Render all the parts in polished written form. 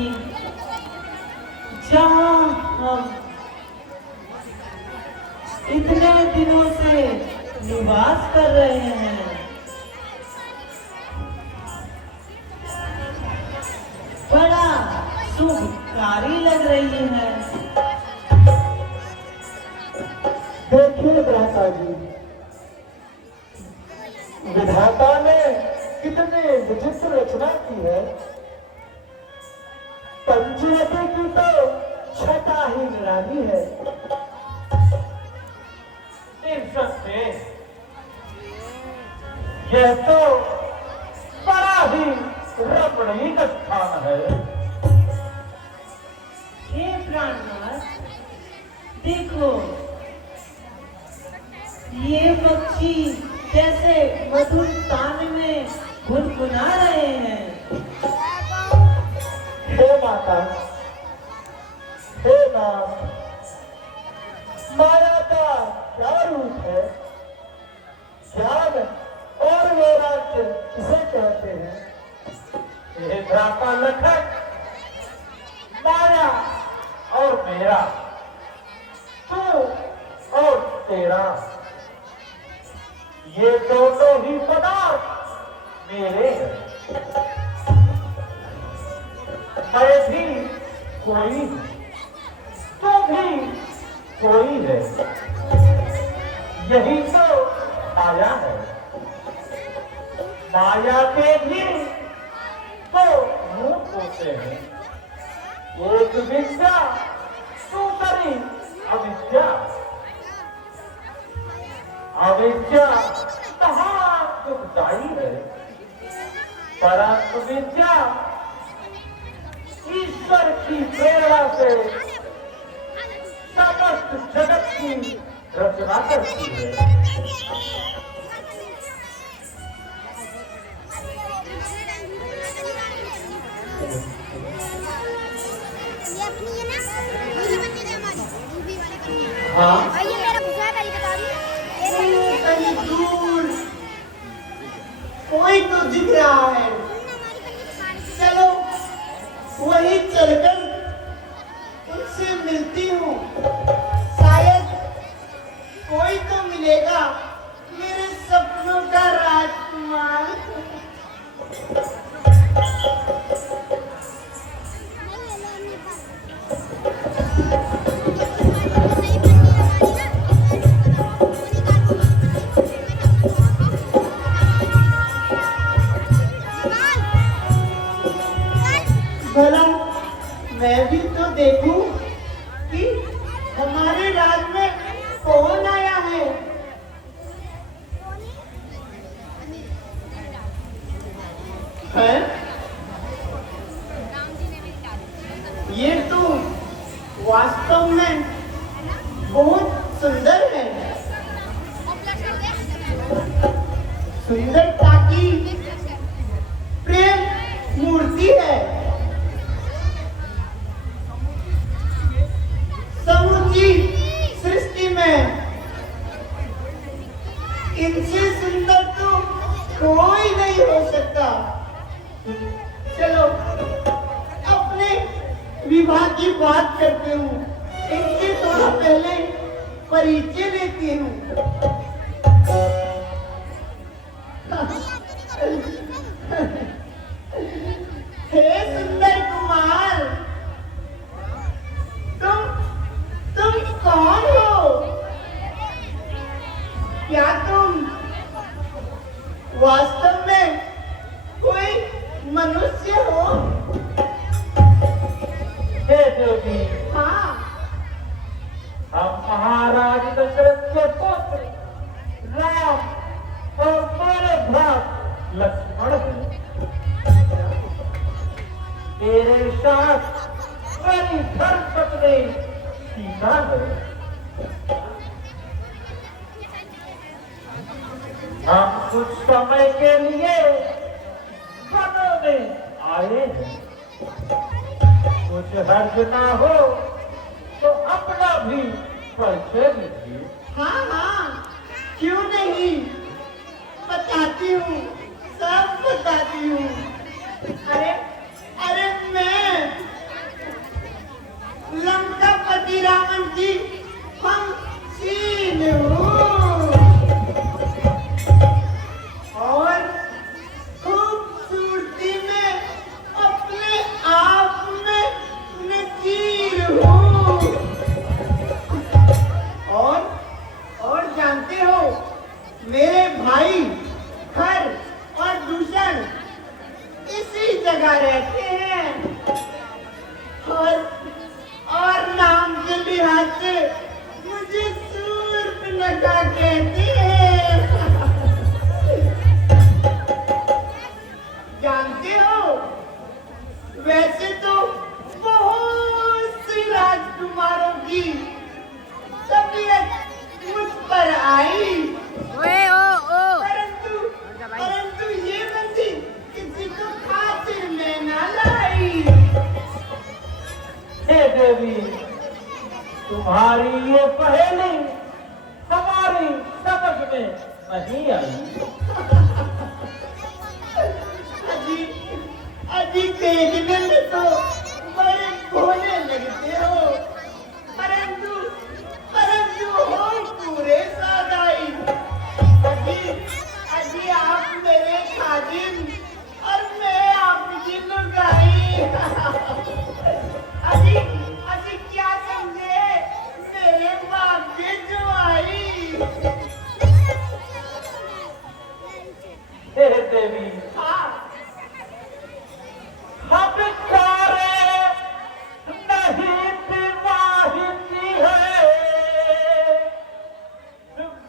जमीन जहां हम इतने दिनों से निवास कर रहे हैं, बड़ा शुभकारी लग रही है। देखिए भ्राता जी, विधाता ने कितने विचित्र रचना की है। पंचवटी की तो छटा ही निराली है। से यह तो बड़ा ही रमणीक स्थान है। हे प्राणनाथ, देखो ये पक्षी कैसे मधुर तान में गुनगुना रहे हैं। हे माता, हे नाथ, माया का क्या रूप है? ज्ञान और वैराग्य किसे कहते हैं? हे भ्राता लखन, माया और मेरा, तू और तेरा, ये दोनों ही पदार्थ मेरे हैं। मैं भी कोई हूं, तू भी कोई है। यही तो माया है। माया के भी तो रूप होते हैं, एक विद्या, दूसरी अविद्या। अविद्या महान दुखदायी है, परंतु विद्या ईश्वर की प्रेरणा से समस्त जगत की रचना करती है। हाँ, कहीं दूर कोई तो दिख रहा है। चलो वही चलकर उनसे मिलती हूँ, शायद कोई तो मिलेगा मेरे सपनों का राजकुमार। भला मैं भी तो देखूं कि हमारे राज में कौन आया है। है? ये तो वास्तव में बहुत सुंदर है। सुंदरता की प्रेम मूर्ति है। समूची सृष्टि में इनसे सुंदर तो कोई नहीं हो सकता। चलो अपने विवाह की बात करते हूँ, इनसे थोड़ा पहले परिचय लेती हूँ। हे सुंदर कुमार, तुम कौन हो? क्या तुम वास्तव में कोई मनुष्य हो? हे देवी, हाँ। हम महाराज दशरथ के पुत्र राम और मेरे भ्रात लक्ष्मण हैं। तेरे साथ मेरी धर्मपत्नी सीता है। हम कुछ समय के लिए वनों में आए हैं। कुछ हर्ज ना हो तो अपना भी परिचय दीजिए। हाँ हाँ, क्यों नहीं, बताती हूँ, सब बताती हूँ। अरे अरे मैं की तबीयत मुझ पर आई, परंतु परंतु ये बंदी किसी को खातिर में न लाई। हे देवी, तुम्हारी ये पहेली हमारी समझ में नहीं आई। अजी अजी देखने में तो बड़े भोले लगते हो, परंतु परंतु हो पूरे सादाई। अजी अजी आप मेरे खादिम और मैं आपकी लुगाई। अजी अजी क्या समझे मेरे बाप के जुआई। हे देवी, हाँ हम सारे नहीं विवाहित है,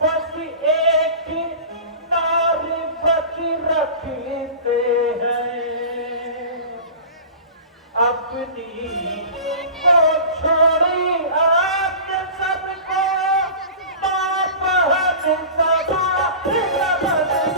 बस एक नारी बची रखते हैं। अपनी को छोड़ी आप सबको माँ बहन सदा समझते हैं।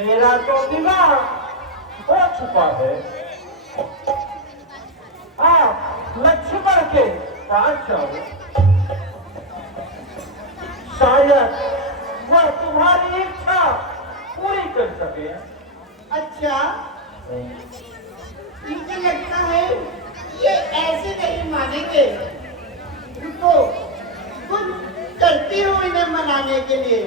मेरा तो विवाह हो चुका है। आप लक्ष्मण के पास जाओ, शायद वह तुम्हारी इच्छा पूरी कर सके। अच्छा, मुझे लगता है ये ऐसे नहीं मानेंगे। रुको, कुछ करती हूँ इन्हें मनाने के लिए।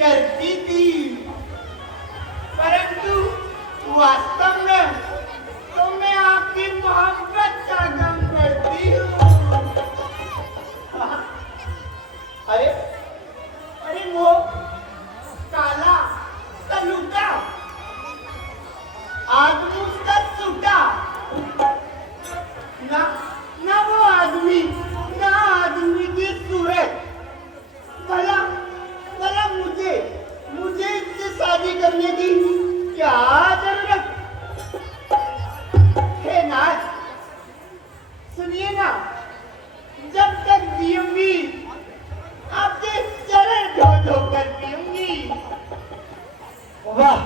करती थी, परंतु वास्तव में तो मैं आपकी मोहब्बत का गम करती हूँ। अरे अरे वो काला कलूटा आदमी उसका सूटा ना ना वो आदमी ना आदमी की सूरत। भला भला मुझे इससे शादी करने की क्या जरूरत है? नाथ सुनिए ना, जब तक जीऊंगी आपके चरण धो धो कर पीऊंगी। वाह,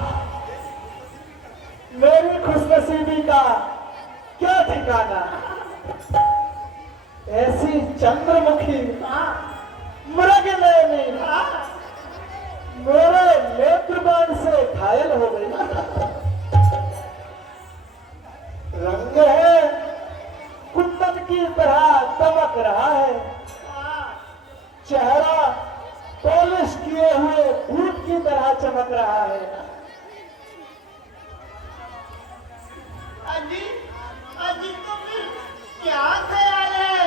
मेरी खुशनसीबी का क्या ठिकाना। ऐसी चंद्रमुखी हाँ मृग नयनी हाँ मेरे नेत्रबाण से घायल हो गई। रंग है कुंदन की तरह दमक रहा है, हाँ चेहरा पॉलिश किए हुए बूट की तरह चमक रहा है। अजी अजी तो फिर क्या ख्याल है?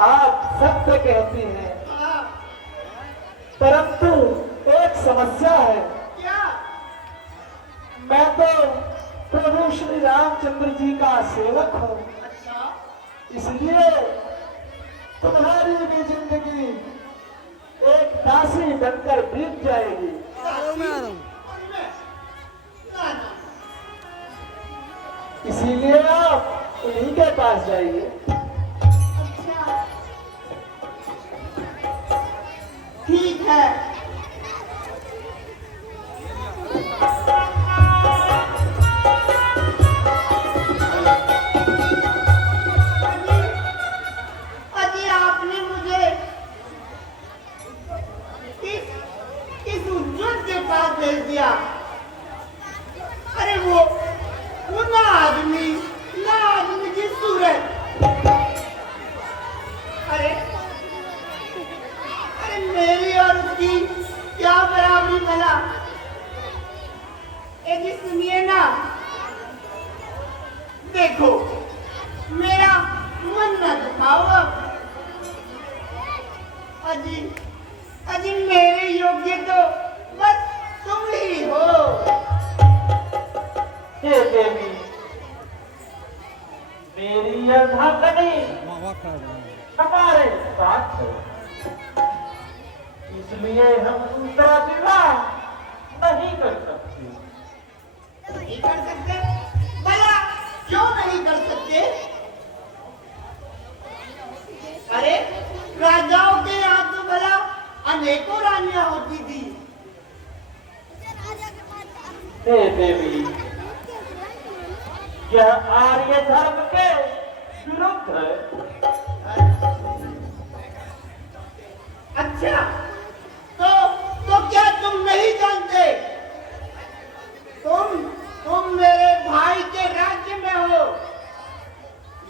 आप सत्य कहती हैं, हाँ परंतु एक समस्या है। क्या? मैं तो प्रभु श्री रामचंद्र जी का सेवक हूँ, अच्छा इसलिए तुम्हारी भी जिंदगी एक दासी बनकर बीत जाएगी। उनमें ना ना इसीलिए आप उन्हीं के पास जाइए। अच्छा ठीक है। अजी अजी आपने मुझे इस उज्जवल के पास भेज दिया। अरे वो ना आदमी की सूरत। अरे अरे मेरी और उसकी क्या बराबरी भला। ए जी सुनिए ना, देखो मेरा मन न दुखाओ अब। अजी अजी मेरे योग्य तो बस तुम ही हो। हे देवी, मेरी यह धमनी हमारे साथ है, इसलिए हम दूसरा विवाह नहीं कर सकते। नहीं कर सकते? भला क्यों नहीं कर सकते? अरे राजाओं के यहाँ तो भला अनेकों रानियां होती थी। हे देवी, यह आर्य धर्म के विरुद्ध है। अच्छा तो क्या तुम नहीं जानते? तुम मेरे भाई के राज्य में हो।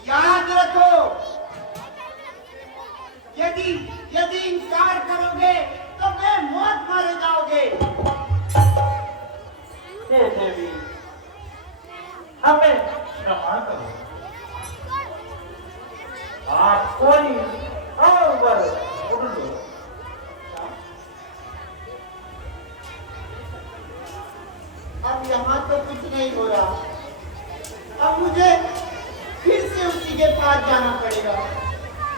याद रखो, यदि इनकार करोगे तो मैं मौत मारे जाओगे। हे देवी, हमें क्षमा करो, आप कोई और वर ढूंढ लो। अब यहाँ तो कुछ नहीं हो रहा। अब मुझे फिर से उसी के पास जाना पड़ेगा।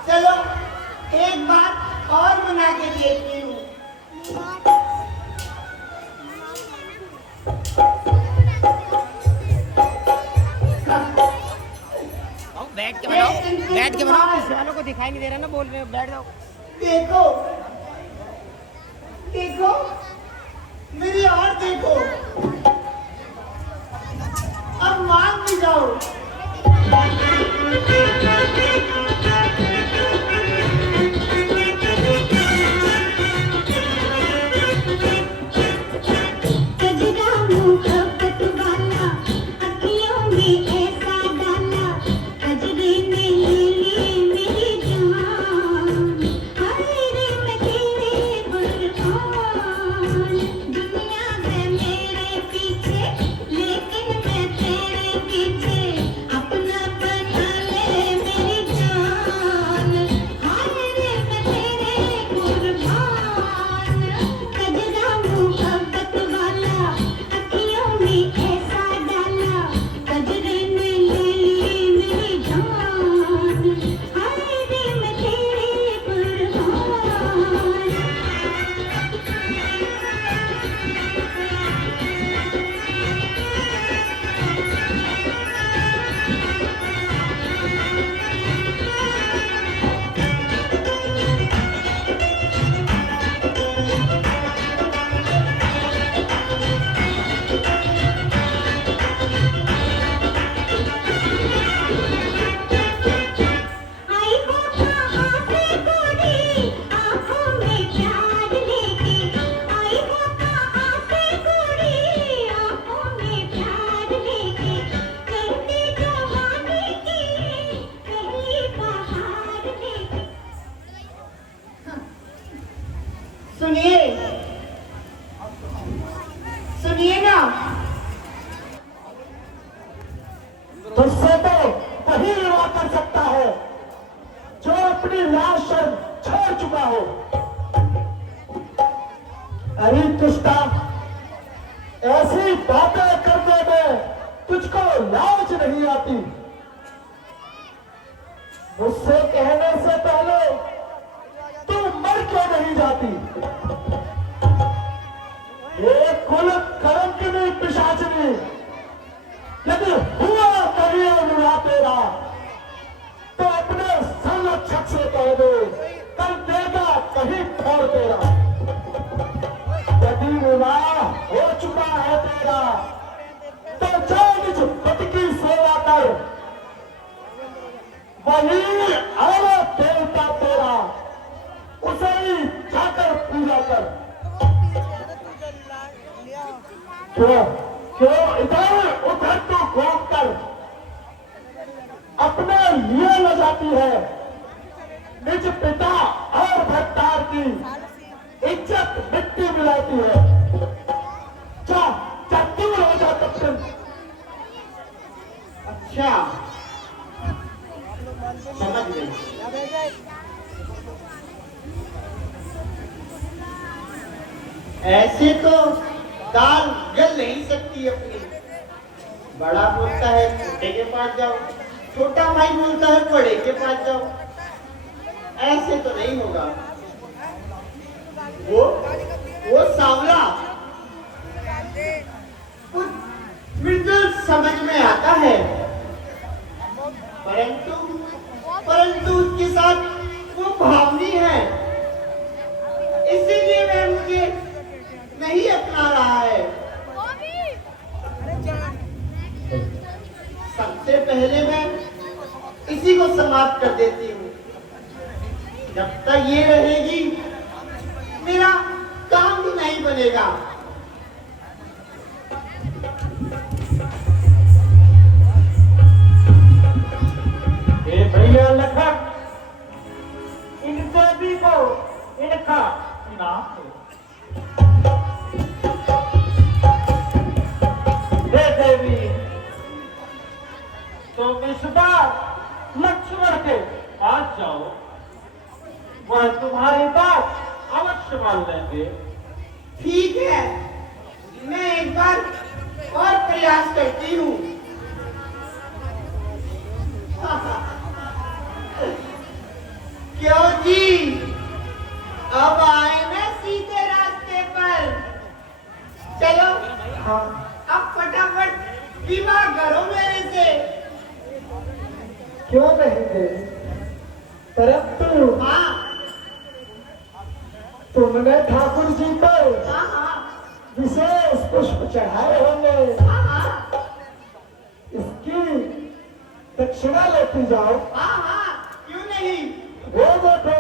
चलो एक बात और बना के देखती हूँ। बैठ के बनाओ, किसी वालों को दिखाई नहीं दे रहा ना, बोल रहे हो बैठ जाओ। देखो देखो मेरी और देखो, अब मान भी जाओ। लेकिन मैं तेरे पीछे अपना बना ले। दुष्टा, ऐसी बातें करने में तुझको लाज नहीं आती। मुझसे कहने से पहले तू मर क्यों नहीं जाती? ये कुल कलंकिनी पिशाचिनी, यदि हुआ करिए विवाह तेरा तो अपने संरक्षक से कह दे, कर देगा कहीं फोड़ तेरा। यदि विवाह हो चुका है तेरा तो जा निज पति की सेवा कर, वही आवा देवता तेरा, उसे ही जाकर पूजा कर। क्यों क्यों इधर उधर तो घूम कर अपने लिए ले जाती है? निज पिता और भट्टार की इज्जत मिट्टी मिलाती है। जा जा दूर हो जा कप्तान। अच्छा, समझ गई। ऐसे तो दाल गल नहीं सकती अपनी। बड़ा बोलता है छोटे के पास जाओ, छोटा भाई बोलता है बड़े के पास जाओ। ऐसे तो नहीं होगा। वो सांवला कुछ बिल्कुल समझ में आता है, परंतु उसके साथ वो भावनी है, इसीलिए वह मुझे नहीं अपना रहा है। सबसे पहले मैं इसी को समाप्त कर देती हूँ। जब तक ये रहेगी मेरा काम भी नहीं बनेगा। ये भैया लगभग इन सभी को इनका इनाम दो। हे देवी, तुम इस बार लक्ष्मण के पास जाओ, वह तुम्हारी बात अवश्य मान लेंगे। ठीक है, मैं एक बार और प्रयास करती हूँ। क्यों जी, अब आए ना सीधे रास्ते पर। चलो हाँ, अब फटाफट विवाह करो मेरे से। क्यों नहीं देवी, परंतु हाँ तुमने ठाकुर जी पर हाँ हाँ विशेष पुष्प चढ़ाए होंगे, हाँ हाँ इसकी दक्षिणा लेती जाओ। हाँ हाँ, क्यों नहीं। वो देखो